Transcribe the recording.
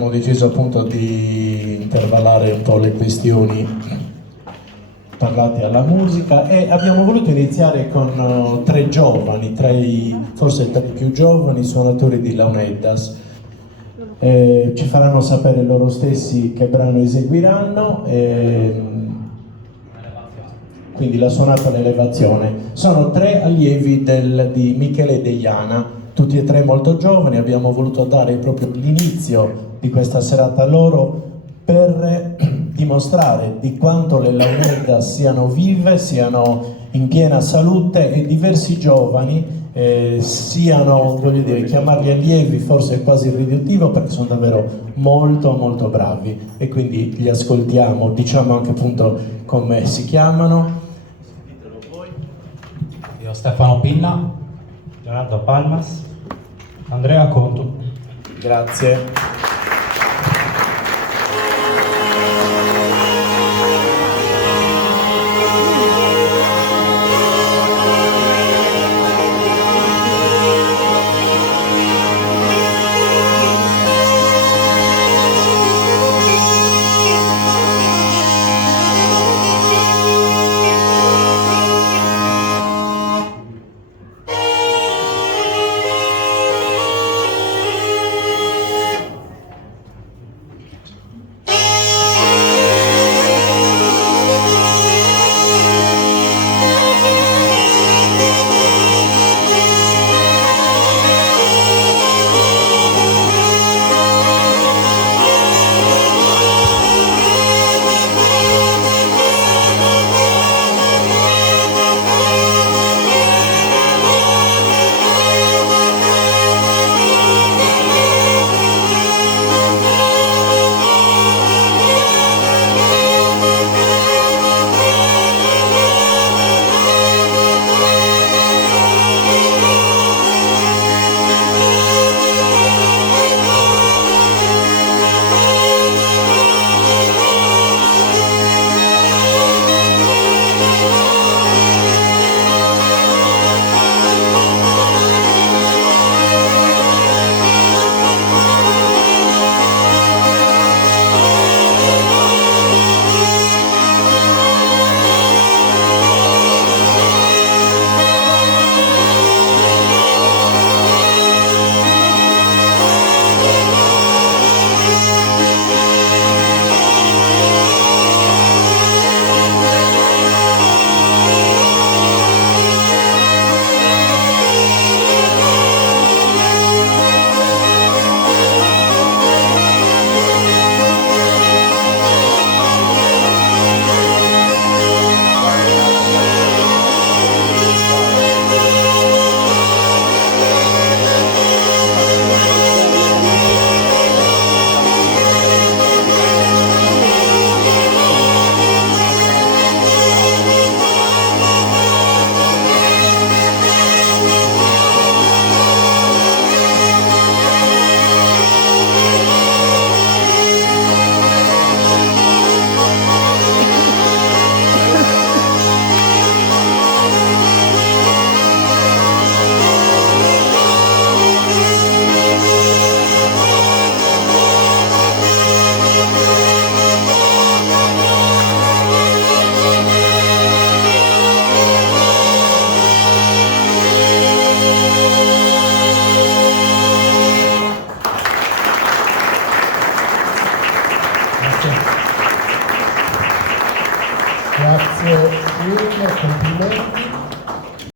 abbiamo deciso appunto di intervallare un po' le questioni parlate alla musica e abbiamo voluto iniziare con tre giovani, forse tra i più giovani suonatori di Launeddas. Ci faranno sapere loro stessi che brano eseguiranno, quindi la sonata all'elevazione. Sono tre allievi di Michele Deiana, tutti e tre molto giovani. Abbiamo voluto dare proprio l'inizio di questa serata a loro per dimostrare di quanto le Launeddas siano vive, siano in piena salute e diversi giovani siano, voglio dire, chiamarli allievi forse è quasi riduttivo perché sono davvero molto molto bravi e quindi li ascoltiamo, diciamo anche appunto come si chiamano. Io Stefano Pinna, Leonardo Palmas, Andrea Contu. Grazie. Grazie mille, complimenti.